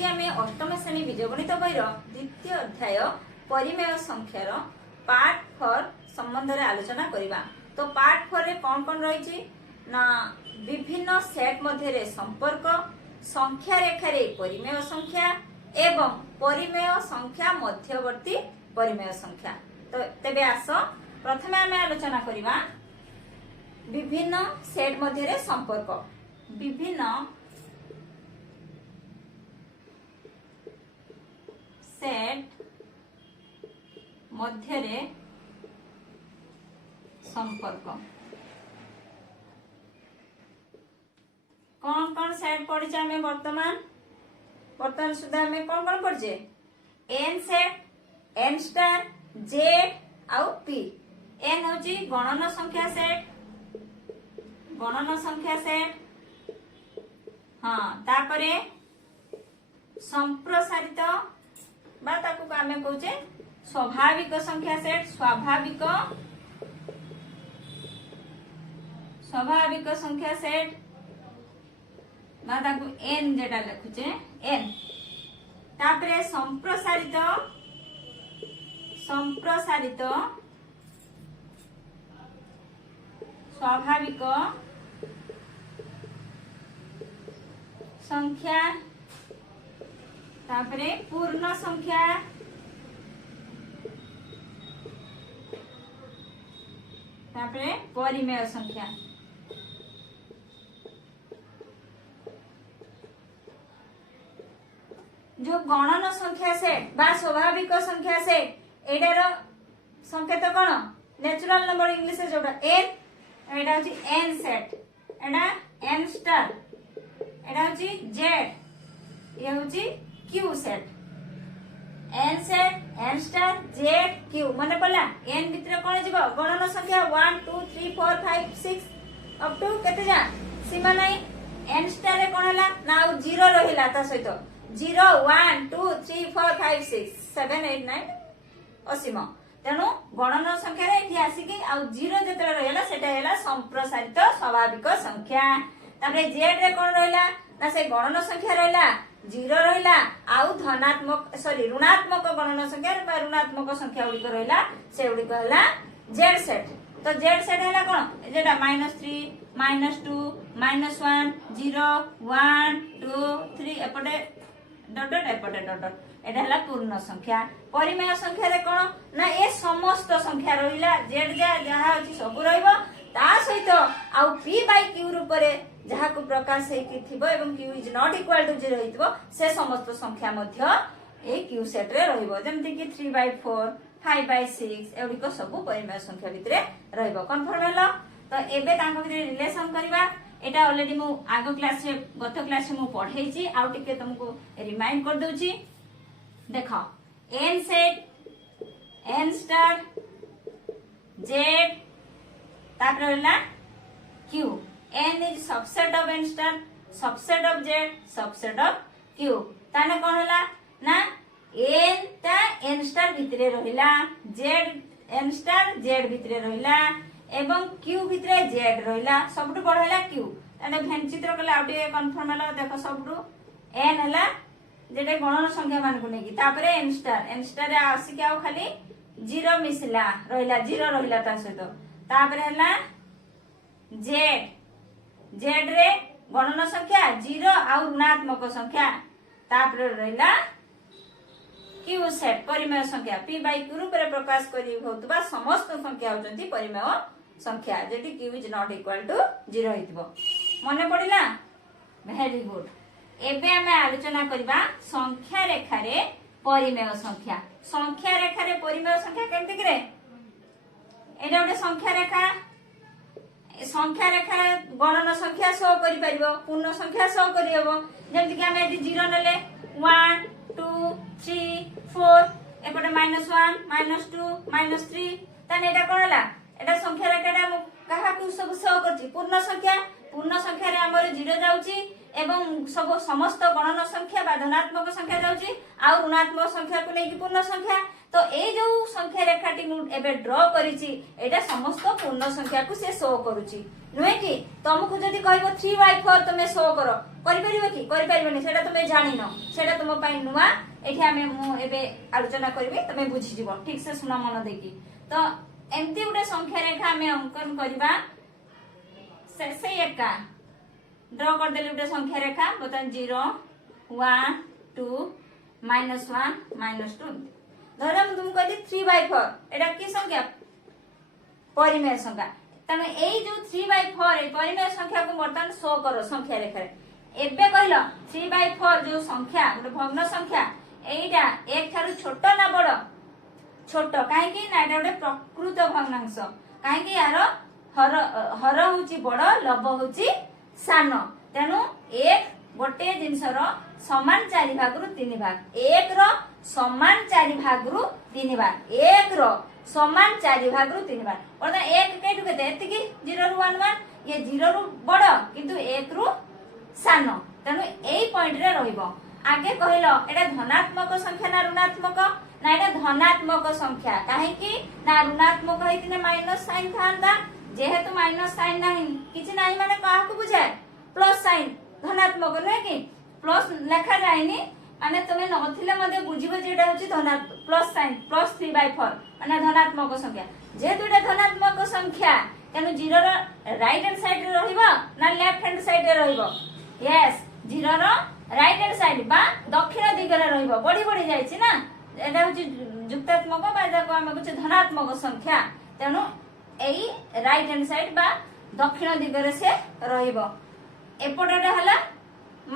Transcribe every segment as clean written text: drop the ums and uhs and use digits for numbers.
आज आम अष्टम श्रेणी बीजगणित बईर द्वितीय अध्याय परिमेय संख्यार पार्ट 4 संबंध में आलोचना करबा। तो पार्ट 4 रे कौन कौन रही ना विभिन्न सेट मध्य संपर्क, संख्या रेखा रे परिमेय संख्या एवं परिमेय संख्या मध्यवर्ती परिमेय संख्या। तो तेबे आस प्रथमे आम आलोचना करबा विभिन्न सेट मध्य संपर्क। विभिन्न सेट मध्य संपर्क कौन कौन सेट पढ़ी आम वर्तमान सुधा आम कौन कौन पढ़े N set, N star, Z आउ पी। एन हूँ गणन संख्या सेट, गणन संख्या सेट। हाँ तापरे संप्रसारित बा ताकू आमे कहूचे स्वाभाविक संख्या सेट, स्वाभाविक संख्या सेट बा ताकू एन जेटा लिखुचे एन। तापरे संप्रसारित स्वाभाविक संख्या, तापरे पूर्ण संख्या, तापरे परिमेय संख्या। जो गणन संख्या सेट बा स्वाभाविक संख्या सेट एटार संकेत कौन नेचुरल नंबर इंग्लिश जोटा एन, एटा होची एन सेट, एटा एन स्टार, एटा होची जेड, ये होची Q set. N set, N star, Z, Q मन पड़ा एन भितर कौन जीव गणन संख्या 1 2 3 4 5 6 अप टू केते जा सीमा नहीं। एन स्टार रे कौन हला ना 0 रहिला ता सहित 0 1 2 3 4 5 6 7 8 9 असीम। तेणु गणन संख्या रे एठी आसीकी आ 0 जेतरा रहिला सेटा हैला संप्रसारित स्वाभाविक संख्या। तापरे जेड रे कौन रहिला ना से गणन संख्या रहिला 0 रहिला आउ धनात्मक ऋणात्मक गणन संख्या बा ऋणात्मक संख्या उडी रहिला से उडी कहला जेड सेट। तो जेड सेट हैला कोन जेटा -3 -2 -1 0 1 2 3 एपटे डॉट डॉट एपटे डॉट डॉट एटा हैला पूर्ण संख्या। परिमेय संख्या रे कोन ना ए समस्त संख्या रहिला जेड जहा अछि सब रहइबो ता सहित आउ p बाय q रूप रे जहा को प्रकाश हेकि थिबो एवं q is not equal to 0 हितबो से समस्त संख्या मध्य ए q सेट रे रहिबो। जेमति कि 3/4 5/6 एवडी को सब परिमेय संख्या भितरे रहिबो। Confirm hello. तो एबे तांको भितरे रिलेशन करबा एटा ऑलरेडी मु आगो क्लास रे गत क्लास रे मु पढाइची आउ टिके तुमको रिमाइंड कर दउची। देखो n set, n star, z तापर होला q। n is subset of n star, subset of z, subset of q। ताने कोन होला ना n ता n स्टार भितरे रहिला, z n स्टार z भितरे रहिला एवं q भितरे z रहिला। सबटु बड़ होला q। ताने भेन चित्र कले आउटे कन्फर्म होला। देखो सबटु n होला जेटे गणन संख्या मान को नेकी तापरे n स्टार रे आसी के आउ खाली 0 मिसला रहिला 0 रहिला ता सहित। तापरे होला जेड रे गणन संख्या 0 आउ ऋणात्मक संख्या। तापरे रहिला क्यू सेट परिमेय संख्या p बाय q रूप रे प्रकाश करी होतबा समस्त संख्या होचंती परिमेय संख्या जेटी q is not equal to 0 हितबो। मने पडिला वेरी गुड। एबे हमें आलोचना करबा संख्या रेखा रे परिमेय संख्या। संख्या रेखा रे परिमेय संख्या केमति करे एटा ओटे संख्या रेखा गणन संख्या शो करि परिबो, पूर्ण संख्या शो करि हेबो। जेमति कि हमें एटी 0 नेले 1 2 3 4 एपटे -1 -2 -3 तने एटा कोनला एटा संख्या रेखाटा कहा को सब शो करछि पूर्ण संख्या रे हमर 0 जाउछि एवं सब समस्त गणन संख्या बा धनात्मक संख्या जाउछि आ ऋणात्मक संख्या को नेकी पूर्ण संख्या। तो ए जो संख्या रेखाटी मु एबे ड्रॉ करिछि एटा समस्त पूर्ण संख्या को से शो करूछि नुहे कि तुमको जदि कहबो 3/4 तुमे शो करो करि परिबो कि करि परिबोनी सेटा तुमे जानिनो सेटा तुम पई नुवा एठी हमें मु एबे आलोचना करबे तुमे बुझि जिवो ठीक से सुना मन देकी तो एमती उडे संख्या रेखा हमें अंकन करबा से एका ड्रॉ कर देले उडे संख्या रेखा बतन 0 1 2 -1 -2 धर हम तुम कहली 3/4 एटा की संख्या परिमेय संख्या तने एई जो 3/4 ए परिमेय संख्या को वर्तमान शो करो संख्या रेखा एबे कहलो 3/4 जो संख्या गोटे भग्न संख्या एइटा एक थारु छोट ना बड़ छोट काहे कि ना एटा गोटे प्रकृत भग्नांश काहे कि यार हर होची बड़ लब होची सान तेनु एक गोटे जिनसर समान 4 भाग रु 3 भाग एक रो समान 4 भाग रु 3 भाग एक रो समान 4 भाग रु 3 भाग और एक केटु केते एतिकी 0 रु 1 1 ये 0 रु बड़ किंतु 1 रु सान तेनु एई पॉइंट रे रहिबो आगे कहलो एटा धनात्मक संख्या ना ऋणात्मक ना एटा धनात्मक संख्या काहे कि ना ऋणात्मक हेतिने माइनस साइन थांदा जेहेतु माइनस साइन नाही किछि नाही माने काहा को बुझाय प्लस साइन धनात्मक नै कि प्लस लेखा जायनी माने तमे नथिले मध्ये बुझिबो जेटा होची धनात्मक प्लस साइन प्लस 3/4 माने धनात्मक संख्या जेहेतु एटा धनात्मक संख्या तेनु 0 रो राइट हैंड साइड रे रहिबो ना लेफ्ट हैंड साइड रे रहिबो yes 0 row right hand side बा दक्षिण दिग रे रहिबो बढ़ी बढ़ी जायछि ना एटा होची जुक्तात्मक बा जाको हम कुछ धनात्मक संख्या तेनु एई राइट हैंड साइड बा दक्षिण दिग रे से रहिबो एपटटे हला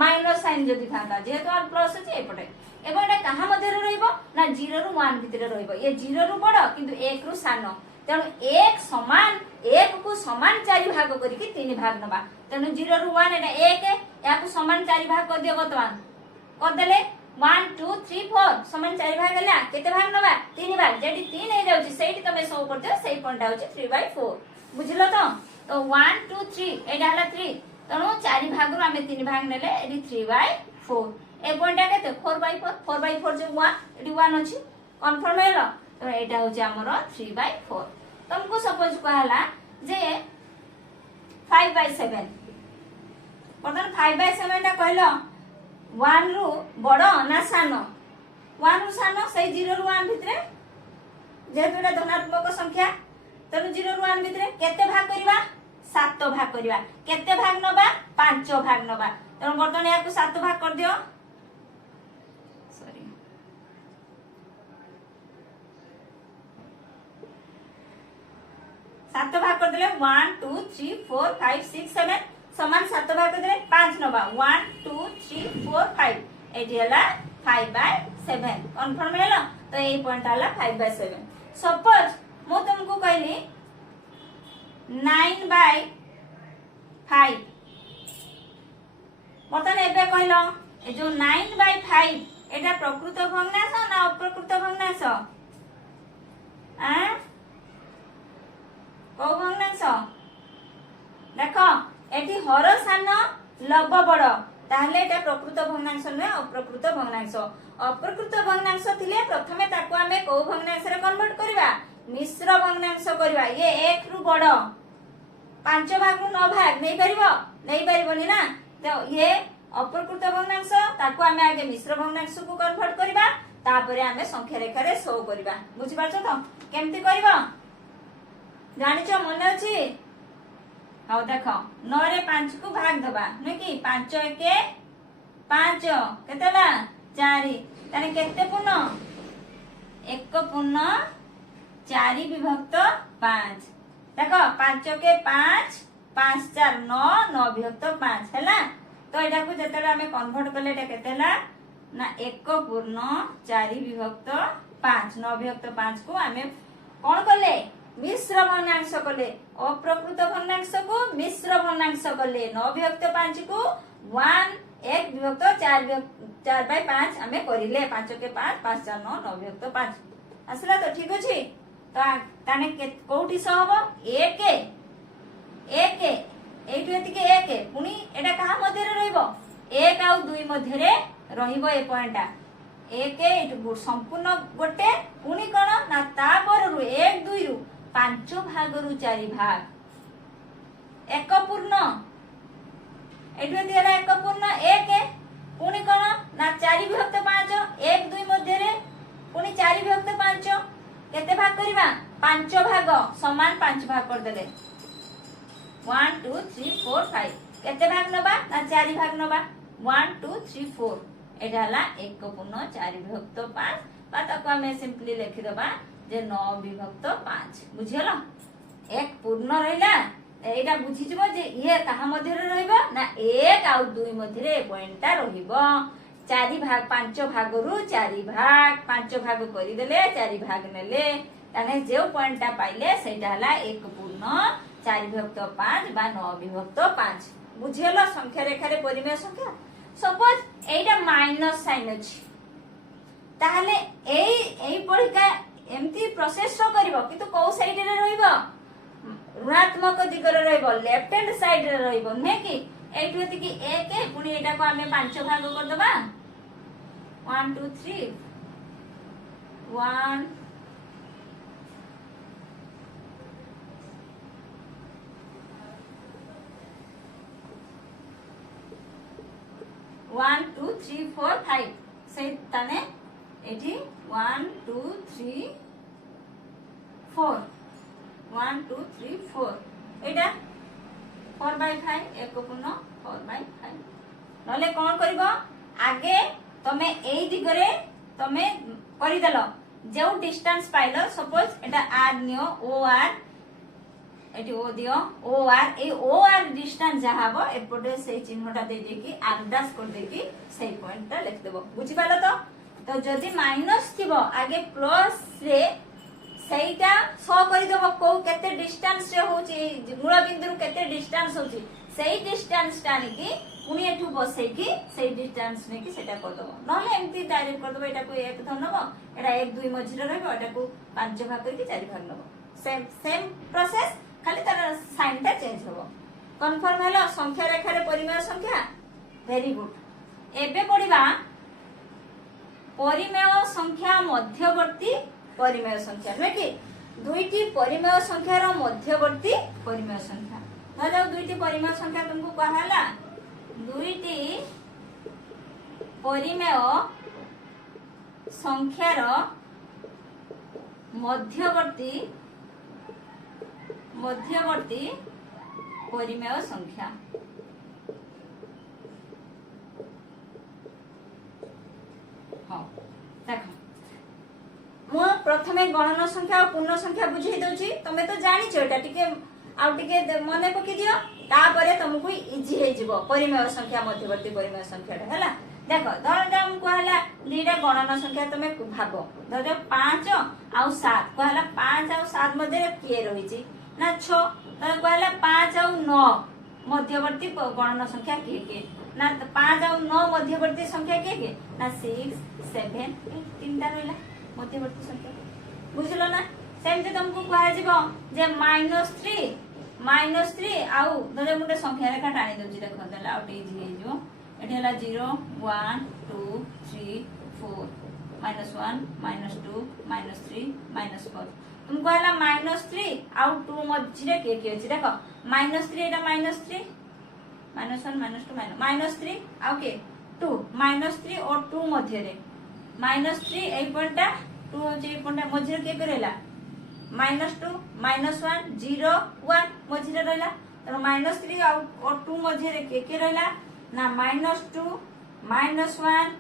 माइनस साइन जदि थांता जेहेतु आर प्लस अछि एपटे एबो एटा कहा मध्ये रहिबो ना 0 रु 1 भितरे रहिबो ये 0 रु बड़ किंतु 1 रु सान तेनु एक समान एक को समान 4 भाग करिकि 3 भाग नबा तेनु 0 रु 1 एटा 1 या को समान 4 भाग कर दियो वर्तमान कर देले 1 2 3 4 समान 4 भाग हला केते भाग नबा 3 भाग जेडी 3 हे जाउची सेठी तमे शो करदियो सेही पॉइंट आउची 3/4 बुझिलो तो 1 2 3 एटा हला 3 तणु 4 भाग रु आमे 3 भाग नेले एडी 3/4 ए पॉइंट केते 4/4 4/4 जो 1 एडी 1 अछि कन्फर्म हेलो तो एटा होची हमर 3/4 तुमको सपोज कहला जे 5/7 बर्तमान 5/7 टा कहलो 1 रु बड़ ना सान 1 रु सान सही 0 रु 1 भितरे जेहेतु एटा धनात्मक संख्या तनु 0 रु 1 भितरे केते भाग करबा 7 भाग करबा केते भाग नबा 5 भाग नबा तनु बर्तमान या को 7 भाग कर दियो सॉरी 7 भाग कर देले 1 2 3 4 5 6 7 समान 7 भाग कर देले 5 नबा 1 2 3 4 5 एटी हला 5/7 कन्फर्म हेलो तो एई पॉइंट हला 5/7 सपोज मो तुमको कहली 9/5 बर्तमान एबे कहलो ए जो 9/5 एटा प्रकृत भग्नांश ना अप्रकृत भग्नांश को भग्नांश देखो एटी हर सान लब बड़ ताहले एटा प्रकृत भग्नांश न अप्रकृत भग्नांश अप्रकृत भग्नांश थिले प्रथमे ताको हमें को भग्नांश रे कन्वर्ट करबा मिश्र भग्नांश करबा ये 1 रु बड़ 5 भाग रु 9 भाग नहीं परिबोनी ना तो ये अप्रकृत भग्नांश ताको हमें आगे मिश्र भग्नांश को कन्वर्ट करबा तापरे हमें संख्या रेखा रे शो करबा बुझि पाछो तो केमती करबा जानिचो मन अछि हाउ देखो 9 रे 5 को भाग दबा नै कि 5 1 5 केतेला 4 ताने केते पूर्ण 1 पूर्ण 4 विभक्त 5 देखो 5 के 5 5 4 9 9 विभक्त 5 हैला तो एटा को जतेला हमें कन्वर्ट करले एटा केतेला ना 1 पूर्ण 4 विभक्त 5 9 विभक्त 5 को हमें कोन करले मिश्र भग्नांश करले अप्रकृत भग्नांश को मिश्र भग्नांश करले 9 विभक्त 5 को 1 1 विभक्त 4/5 हमें करिले 5 के 5 5 4 9 9 विभक्त 5 असला तो ठीक अछि तो ताने कोठी स हबो 1 1 एटु एतिके 1 पुनी एटा कहा मध्ये रे रहइबो 1 आ 2 मध्ये रे रहिबो ए पॉइंटटा एक संपूर्ण गोटे पुणी कौन ना तापर एक दुई रु 5 भाग रु 4 भाग एक पूर्ण एठु एक पूर्ण एक पुणी कौन ना 4 विभक्त 5 एक दुई मध्य पुणी 4 विभक्त 5 केते भाग करबा 5 भाग समान 5 भाग कर देले 1 2 3 4 5 केते भाग नबा ना 4 भाग नबा 1 2 3 4 एटा हला एक पूर्ण 4 विभक्त 5 बा ताको हमें सिंपली लिखि दबा जे 9 विभक्त 5 बुझियलो एक पूर्ण रहिला एटा बुझि जबो जे ये कहा मध्य रे रहइबो ना एक आउ दुई मध्य रे पॉइंटटा रहिबो 4 भाग 5 भाग रु 4 भाग 5 भाग करि देले 4 भाग नेले ताने जे पॉइंटटा पाइले सेटा हला एक पूर्ण 4 विभक्त 5 बा 9 विभक्त 5 बुझियलो संख्या रेखा रे परिमेय संख्या सपोज एटा माइनस साइन अछि ताहले एई परीक्षा एमती प्रोसेस करिवो किंतु को साइड रे रहइबो ऋणात्मक दिगरे रहइबो लेफ्ट हैंड साइड रे रहइबो नै कि एठु हेति कि 1 पुनी एटा को हमें 5 भाग कर दबा 1 2 3 1 1 2 3 4 5 से तने एठी 1 2 3 4 1 2 3 4 एटा 4/5 एक पूर्ण 4/5 नले कोन करबो आगे तमे एई दिगरे तमे करि देलो जो डिस्टेंस पाइलो सपोज एटा आर नियो ओ आर एटी ओ दियो O R A O R distance जहाबो एपटे से चिन्हटा दे देकी आर डैश कर देकी सही पॉइंटटा लिख देबो बुझि पालो तो जदी माइनस थिबो आगे प्लस रे सेटा सो करि देबो को केते डिस्टेंस रे होची मूल बिंदु रु केते डिस्टेंस होची सेही डिस्टेंस टानी की पुनी एठु बसै की सेही डिस्टेंस ने की सेटा कर देबो नले एमती डायरेक्ट कर देबो एटा को एक धर नबो एटा एक दुई मझी रे रहबो एटा को 5 भाग करके 4 भाग नबो सेम प्रोसेस खाली तार साइन टा चेंज होबो कन्फर्म हलो संख्या रेखा रे परिमेय संख्या वेरी गुड एबे पढिबा परिमेय संख्या मध्यवर्ती परिमेय संख्या नै कि दुईटी परिमेय संख्या रो मध्यवर्ती परिमेय संख्या धरो दुईटी परिमेय संख्या तुमको कहला दुईटी परिमेय संख्या रो मध्यवर्ती परिमेय संख्या हाँ देखो मु प्रथमे गणन संख्या और पूर्ण संख्या बुझाई दउची तमे तो जानि छ एटा टिके आउ टिके मने पकि दियो तापरे तुमको इजी हे जिवो परिमेय संख्या मध्यवर्ती परिमेय संख्याटा हला देखो धर हम कहला दीटा गणन संख्या तमे भागो धर 5 आउ 7 कहला 5 आउ 7 मध्ये के रहिची ना 6 तो कहला 5 आउ 9 मध्यवर्ती गणन संख्या के ना 5 आउ 9 मध्यवर्ती संख्या के ना 6 7 8 तीनटा रहला मध्यवर्ती संख्या बुझलो ना सेमते तुमको कहा जिवो जे -3 आउ धरे मुटे संख्या रेखा टाणी दउची देखो देला आउट इजी हे जो एठी हला 0 1 2 3 4 -1 -2 -3 -4 तुमको हला -3 आउ 2 मझिरे के अछि देखो -3 एटा -3 -1 -2 -3 आउ के 2 -3 और 2 मध्य रे -3 ए पॉइंटटा 2 जे पॉइंटटा मझिरे के करेला -2 -1 0 1 मझिरे रहला तो -3 और 2 मझिरे के रहला ना -2 -1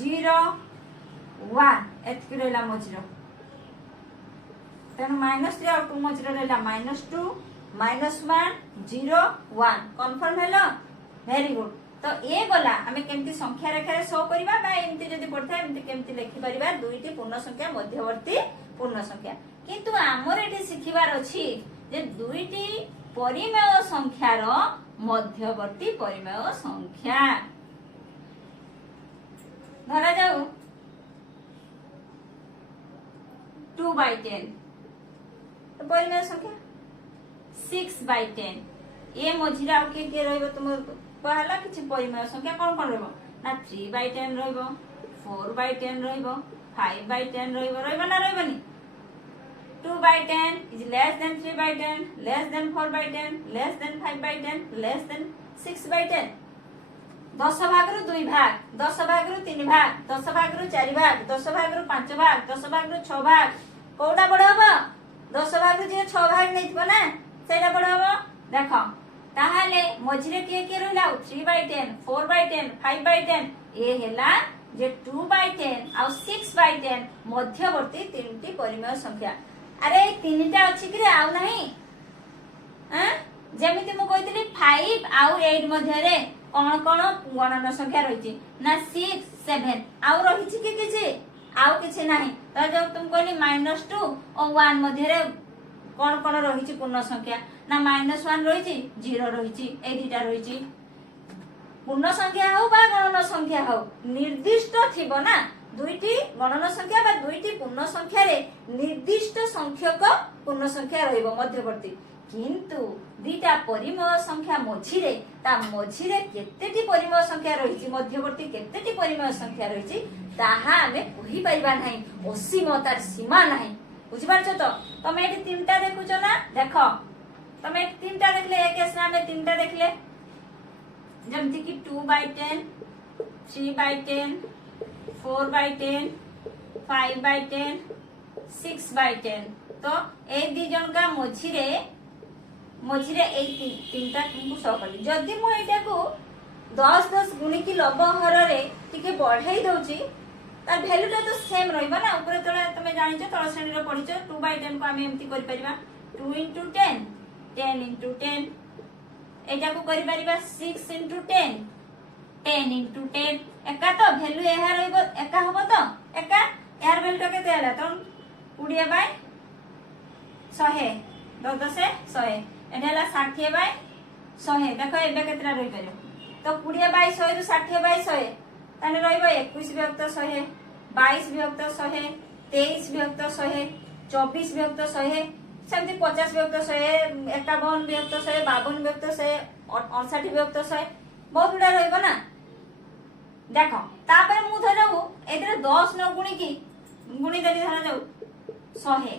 0 1 एतकी रहला मझिरे तेन -3 और 2 मझिरे रहला -2 -1 0 1 कंफर्म हेलो वेरी गुड तो ए गला हमें केमती संख्या रेखा रे शो करबा बा एमती जदी पड़था एमती केमती लिखि परिबा दुईटी पूर्ण संख्या मध्यवर्ती पूर्ण संख्या किंतु हमर एठी सिखिबार अछि जे दुईटी परिमेय संख्या रो मध्यवर्ती परिमेय संख्या धरा जाऊ 2/10 तो परिमेय संख्या 6/10 ए मझिरा के रहइबो तुम कहला किछि परिमेय संख्या कोन कोन रहइबो ना 3/10 रहइबो 4/10 ରହିବ 5/10 ରହିବ ନା ରହିବନି 2/10 is less than 3/10 less than 4/10 less than 5/10 less than 6/10 10 ଭାଗରୁ 2 ଭାଗ 10 ଭାଗରୁ 3 ଭାଗ 10 ଭାଗରୁ 4 ଭାଗ 10 ଭାଗରୁ 5 ଭାଗ 10 ଭାଗରୁ 6 ଭାଗ କୋଉଟା ବଡ ହବ 10 ଭାଗରୁ ଯେ 6 ଭାଗ ନେଇଥିବ ନା ସେଇଟା ବଡ ହବ ଦେଖ ତାହେଲେ ମଝିରେ କିଏ କିଏ ରହିଲା 3/10 4/10 5/10 ଏ ହେଲା ଯେ 2/10 ଆଉ 6/10 ମଧ୍ୟବର୍ତ୍ତୀ ତିନିଟି ପରିମେୟ ସଂଖ୍ୟା ଆରେ ଏଇ ତିନିଟା ଅଛି କି ଆଉ ନାହିଁ ଯେମିତି ମୁଁ କହିଥିଲି 5 ଆଉ 8 ମଧ୍ୟରେ କଣ କଣ ଗଣନ ସଂଖ୍ୟା ରହିଛି ନା 6 7 ଆଉ ରହିଛି କି କିଛି ଆଉ କିଛି ନାହିଁ ତ ଯୋଉ ତୁମ କହିଲି -2 ଓ 1 ମଧ୍ୟରେ କଣ କଣ ରହିଛି ପୂର୍ଣ୍ଣ ସଂଖ୍ୟା ନା -1 ରହିଛି 0 ରହିଛି এই দুইটা ରହିଛି ପୂର୍ଣ୍ଣ ସଂଖ୍ୟା ହଉ ବା ଗଣନ ସଂଖ୍ୟା ହଉ ନିର୍ଦ୍ଦିଷ୍ଟ ଥିବ ନା ଦୁଇଟି ଗଣନ ସଂଖ୍ୟା ବା ଦୁଇଟି ପୂର୍ଣ୍ଣ ସଂଖ୍ୟାରେ ନିର୍ଦ୍ଦିଷ୍ଟ ସଂଖ୍ୟକ ପୂର୍ଣ୍ଣ ସଂଖ୍ୟା ରହିବ ମଧ୍ୟବର୍ତ୍ତୀ କିନ୍ତୁ ଦୁଇଟା ପରିମେୟ ସଂଖ୍ୟା ମଝିରେ ତା ମଝିରେ କେତେଟି ପରିମେୟ ସଂଖ୍ୟା ରହିଛି ମଧ୍ୟବର୍ତ୍ତୀ କେତେଟି ପରିମେୟ ସଂଖ୍ୟା ରହିଛି ତାହା ଆମେ କହିପାରିବା ନାହିଁ ଅସୀମ ତାର ସୀମା ନାହିଁ ବୁଝିପାରୁଛ ତ ତମେ ଏଠି ତିନିଟା ଦେଖୁଛ ନା ଦେଖ ତମେ ଏଠି ତିନିଟା ଦେଖିଲେ ଏ କେସରେ ଆମେ ତିନିଟା ଦେଖିଲେ ଯେମିତି କି 2/10 3/10 4/10 5/10 6/10 तो ए दी जन का मझिरे ए तीनटा तुमको सह कर जदि मु एटा को 10 10 गुणी की लव हर रे टिके बढ़ाई दउची तार वैल्यूटा तो सेम रहइबा ना ऊपर तळे तमे जानिछ तळ श्रेणी रे पढिछ 2/10 को आमे एम्ति करि परिबा 2 * 10 10 * 10 एटा को करि परिबा 6 * 10 10 * 10 एका तो वैल्यू एहा रहइबो एका हबो तो एका यार वैल्यूटा केते हला तो 20/100 10 10 100 एटा हला 60/100 देखो एबे केतरा रहि परियो तो 20/100 रु 60/100 ताने रहइबो 21/100 22/100 23/100 24/100 सेमती 50/100 51/100 52/100 59/100 बहुत गुडा रहइबो ना देखो तापर मु धरऊ एतरे 10 न गुणी की गुणी देली धरा जाऊ 100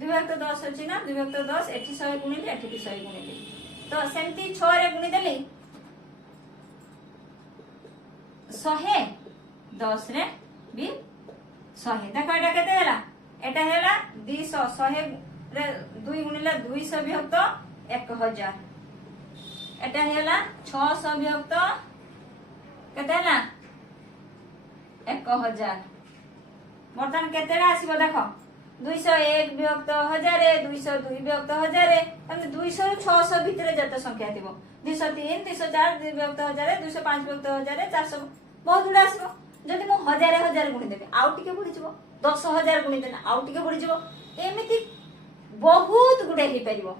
2/10 अछि ना 2/10 एठी 100 गुणी दे एठी 100 गुणी दे तो सेमती 6 रे गुणी देली 100 10 रे भी 100 देखो एटा केते होला एटा होला 200 100 रे 2 गुणिले 200 विभक्त 1000 एटा होला 600 विभक्त केते होला 1000 बर्तन केतेडा आसीबो देखो 201 विभक्त 1000 202 विभक्त 1000 तमे 200 रु 600 भितरे जते संख्या थिबो 203 204 विभक्त 1000 205 विभक्त 1000 400 बहुत गुडा आसीबो जदि मु 1000 गुणी देबे आउ टिके बढि जिवो 10000 गुणी देना आउ टिके बढि जिवो एमिति बहुत गुडे हि परिबो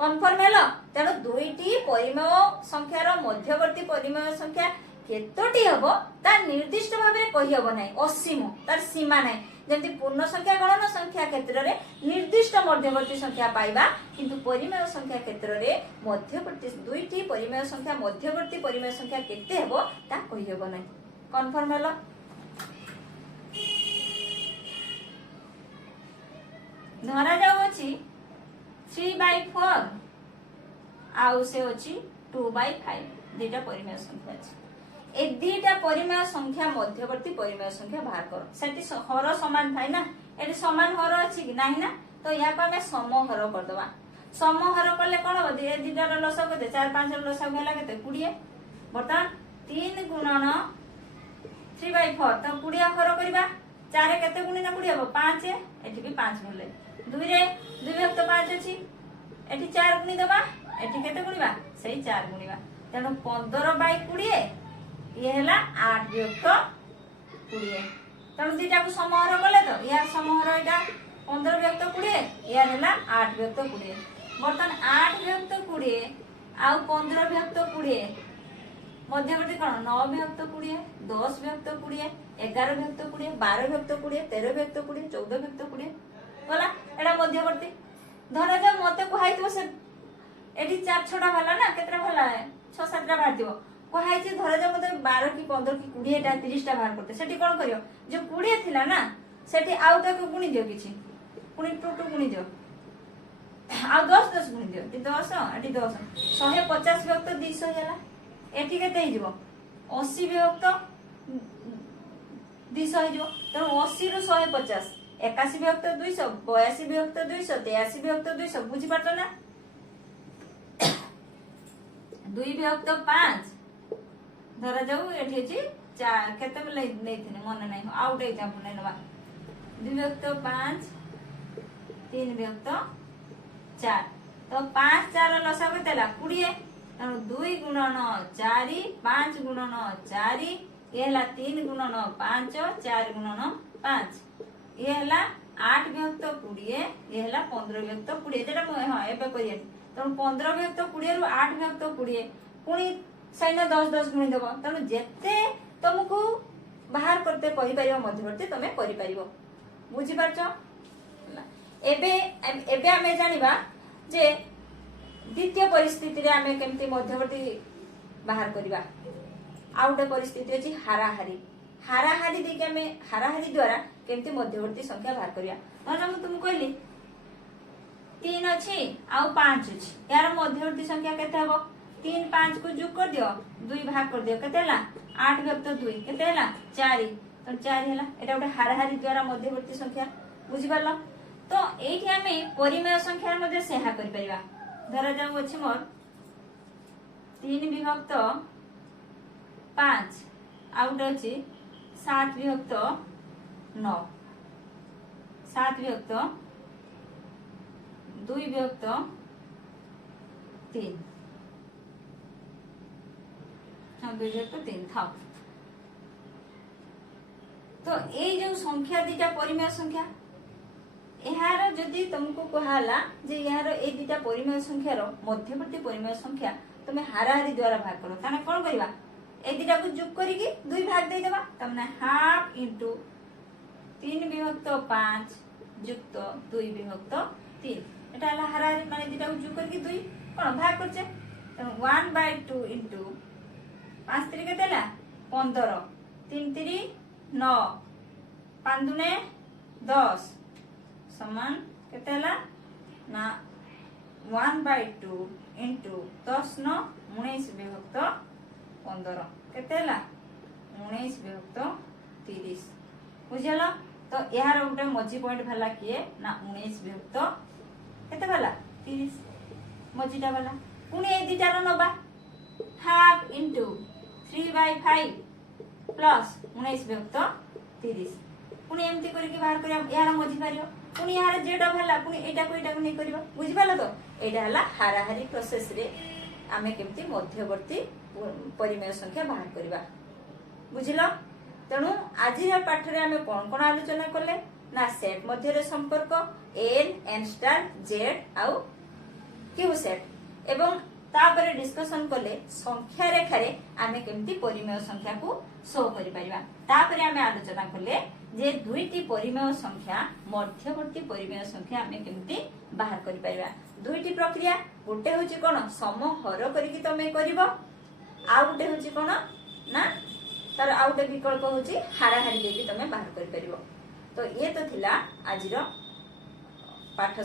कन्फर्म हेलो तेनो दुईटी परिमेय संख्यार मध्यवर्ती परिमेय संख्या केतोटी हबो ता निर्दिष्ट भाबरे कहि हबो नै असीम तार सीमा नै जेंति पूर्ण संख्या गणन संख्या क्षेत्र रे निर्दिष्ट मध्यवर्ती संख्या पाइबा किंतु परिमेय संख्या क्षेत्र रे मध्यवर्ती दुईटी परिमेय संख्या मध्यवर्ती परिमेय संख्या केते हबो ता कहि हबो नै कन्फर्म हेलो धरा जाउ अछि 3/4 आउ से अछि 2/5 दुईटा परिमेय संख्या अछि ए दुईटा परिमेय संख्या मध्यवर्ती परिमेय संख्या बाहर करो सेठी हर समान थाई ना एटी समान हर अछि कि नाही ना तो या को हमें समहर कर दबा समहर करले कोन हो ए दुईटा रो लसक दे 4 5 रो लसक भेला केते 20 बर्तमान 3 गुणन 3/4 तो 20 हर करबा 4 रे केते गुणी ना 20 हो 5 एठी भी 5 मिले 2 रे 2/5 अछि एठी 4 गुणी दबा एठी केते गुणीबा सही 4 गुणीबा तेनो 15/20 ये हला 8/20 तेणु दुईटा को समहर कले तो यार समहर एटा 15/20 यार हला 8/20 बर्तन 8/20 आउ 15/20 मध्यवर्ती कोन 9/20 10/20 11/20 12/20 13/20 14/20 बोला एटा मध्यवर्ती धरा जा मते को हाइतो से एठी 4 6टा भला ना केतरा भला 6 7टा भातिबो कहाई धरा जाए मत 12 कि 15 कि 20 टा 30 टा बाहर करते सेठी कौन करियो जो 20 थिला ना सेठी आउ ताको गुणी दियो किछि पुणी 2 2 गुणी दियो आ 10 10 गुणी दियो टी 10 एटी 10 150 विभक्त 200 होला एठी केते हिजबो 80 विभक्त 200 हिजबो त 80 रु 150 81 विभक्त 200 82 विभक्त 200 83 विभक्त 200 बुझी पाटो ना 2 विभक्त 5 धरा जाऊ एठी अछि 4 केते बेले नै थिने मन नै आउट हे जा पुने नबा 2 विभक्त 5 3 विभक्त 4 तो 5 4 लसा केतेला 20 तनु 2 गुणन 4 5 गुणन 4 ये हला 3 गुणन 5 4 गुणन 5 ये हला 8 विभक्त 20 ये हला 15 विभक्त 20 जेटा हां एबे करिए तनु 15 विभक्त 20 रु 8 विभक्त 20 पुणी सैना 10 10 गुणी देबो तनु जेते तुमको बाहर करते कहि परियो मध्यवर्ती तमे करि परियो बुझी पाछो एबे एबे हमें जानिबा जे द्वितीय परिस्थिति रे हमें केमती मध्यवर्ती बाहर करिबा आउटे परिस्थिति अछि हाराहारी हाराहारी देखि हमें हाराहारी द्वारा केमती मध्यवर्ती संख्या बाहर करिया माने हम तुम कहली 3 अछि आ 5 अछि यार मध्यवर्ती संख्या केते हबो 3 5 को जोग कर दियो 2 भाग कर दियो केते हला 8 विभक्त 2 केते हला 4 तो 4 हला एटा उठे हाराहारी द्वारा मध्यवर्ती संख्या बुझी पालो तो एठी हमें परिमेय संख्या मध्ये सेहा करि परिबा धरा जाऊ अछि मोर 3 विभक्त 5 आउट अछि 7 विभक्त 9 7 विभक्त 2 विभक्त 3 हां 2 विभक्त 3 था तो ए जो संख्या दिटा परिमेय संख्या एहार जदि तुमको कहाला जे यार ए दिटा परिमेय संख्या रो मध्यवर्ती परिमेय संख्या तुमे हाराहारी द्वारा भाग करो ताने कोन करबा ए दिटा को जोग करी की 2 भाग दे देबा तमने हाफ इनटू 3 विभक्त 5 युक्त 2 विभक्त 3 एटा हला हाराहारी माने दिटा को जोग करी 2 कोन भाग करछे त 1/2 इनटू 5 3 केते ला 15 3 3 9 5 दुने 10 समान केतेला ना 1/2 इनटू 10 9 19 विभक्त 15 केतेला 19 विभक्त 30 बुझियला तो यार उठे मझी पॉइंट भला किए ना 19 विभक्त केते भला 30 मझीटा भला पुनी ए दिटार नबा हाफ इनटू 3/5 प्लस 19 विभक्त 30 पुनी एमती करके बाहर करिया यार मझी पारियो पुनी यार जेडा भला पुनी एटा को नै करबा बुझि पालो तो एटा हला हाराहारी प्रोसेस रे आमे केमती मध्यवर्ती परिमेय संख्या बाहर करबा बुझिलो तणु आजि रा पाठ रे आमे कोन कोन आलोचना करले ना सेट मध्य रे संपर्क n स्टार z आउ q सेट एवं तापरे डिस्कशन करले संख्या रेखा रे आमे केमती परिमेय संख्या को शो करि परिबा तापरे आमे आलोचना करले जे दुईटी परिमेय संख्या मध्यवर्ती परिमेय संख्या आमे केमती बाहर करि परिबा दुईटी प्रक्रिया गोटे होची कोन समहर करिकि तमे करिवो आ गोटे होची कोन ना तार आ गोटे विकल्प होची हाराहारी देकी तमे बाहर करि परिबो तो ये तो थिला आजिरो पाठ।